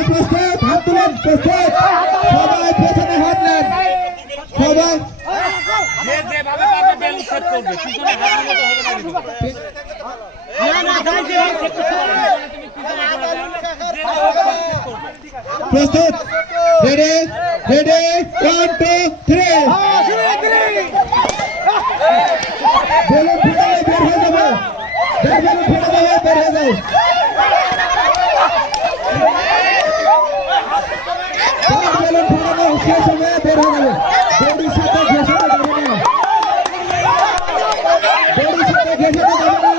সবাই প্রস্তুত, হাত তুলেন, প্রস্তুত, সবাই পেছনে হাত নেন, সবাই যেভাবে পারবে বেলুন সেট করবে, পিছনে হাত দিলে তো হবে না কিছু। প্রস্তুত, রেডি রেডি, 1 2 3 বেলুন ফুটালে বের হয়ে যাবে, বেলুন ফুটালে বের হয়ে যাও, বেলুন ফুটানো শেষ হয়ে বের হয়ে যাবে, বডির সাথে ঘেঁষাতে যাবে না, বডির সাথে ঘেঁষাতে যাবে না,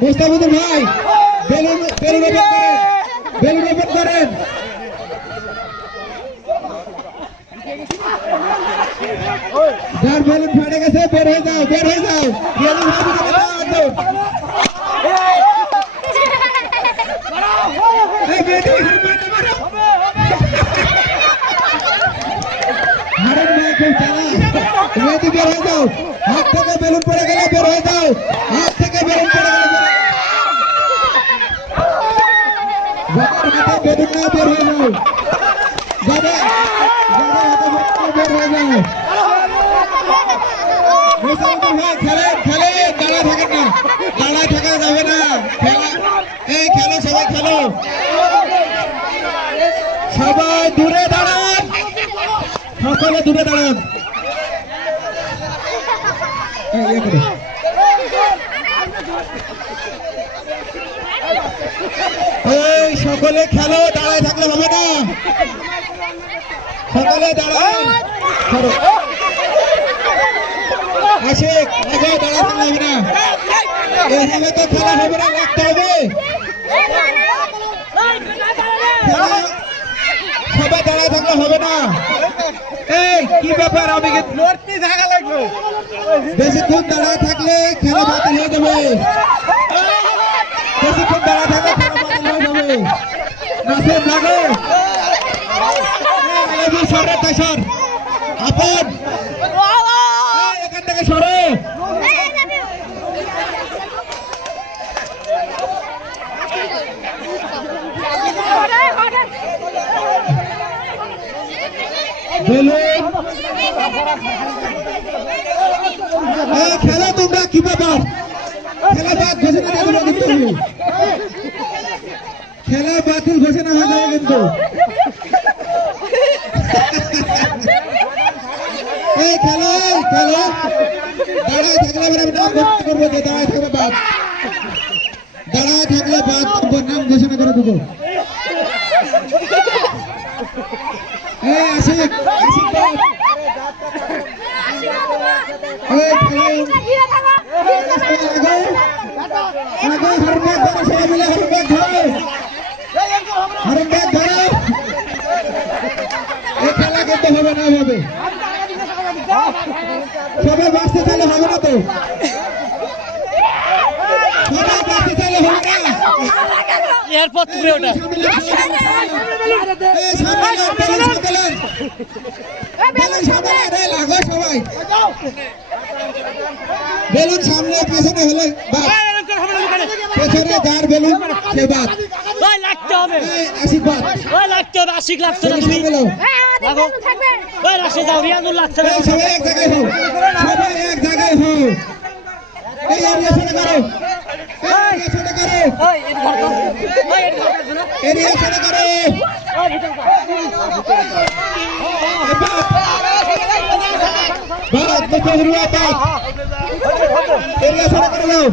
মুস্তাফিজুর ভাই বেলুন বেলুন ওপেন করেন, বেলুন ওপেন করেন, যার বেলুন ফাটে গেছে বের হয়ে যাও, বের হয়ে যাও, বেলুন হাতে দাও, এই বেটি হারুন ভাই খুব চালাক, বেটি বের হয়ে যাও, হাত থেকে বেলুন পড়ে গেলে বের হয়ে যাও, হাত থেকে বেলুন পড়ে গেলে বেলুন না বের হয়ে যাও, যাবে বের হয়ে যাও, মুস্তাফিজুর ভাই খেলেন খেলেন, দাঁড়ায় থাকেন না, দাঁড়ায় থাকা যাবে না, খেলা এই খেলো, সবাই খেলো, সবাই দূরে দাঁড়ান, সকলে দূরে দাঁড়ান, এই সকলে খেলো, দাঁড়ায় থাকলে হবে না, সকলে দাঁড়ান, আশিক আগে দাঁড়ায় থাকলে হবে না, এইভাবে তো খেলা হবে না, লাগতে হবে, সবাই দাঁড়ায় থাকলে হবে না, এই কি ব্যাপার, আমি বেশিক্ষণ দাঁড়ায় থাকলে খেলা বাতিল হয়ে যাবে, বেশিক্ষণ দাঁড়ায় থাকলে খেলা বাতিল হয়ে যাবে, নাসিম লাগো, সরের দেশর আপন এখান থেকে সরে, খেলা তোমরা কি ব্যাপার, খেলা বাদ ঘোষণা দিয়ে দেবো কিন্তু, খেলা বাতিল ঘোষণা হয়ে যাবে কিন্তু, এই খেলো খেলো, দাঁড়ায় থাকলে আমি নাম ঘোষণা করবো, যে দাঁড়ায় থাকবে বাদ, দাঁড়ায় থাকলে বাদ করবো, নাম ঘোষণা করে দেবো, এই আশিক আশিক বাদ, এই খেলো আগে হারুন ব্যাগ ধরো, সবাই মিলে হারুন ব্যাগ ধরো, হারুন ব্যাগ ধরো, এই খেলা কিন্তু হবে না, হবে সবাই বাঁচতে চাইলে হবে না তো, সবাই বাঁচতে চাইলে হবে না, এরপর তুমি ওটা লাগো, সবাই বেলুন সামনে পেছনে হলে পেছনে যার বেলুন সে বাদ, লাগতে হবে, আশিক বাদ, লাগতে হবে, আশিক লাগছে না, তুমি রাশি যাও, রিয়াজুল লাগছে না, সবাই এক জায়গায় হোক, সবাই এক জায়গায় হোক, এই এরিয়া ছোট করো, এরিয়া ছোট করো, এরিয়া ছোট করো, বাদ মুস্তাফিজুর বাদ, এরিয়া ছোট করে দাও,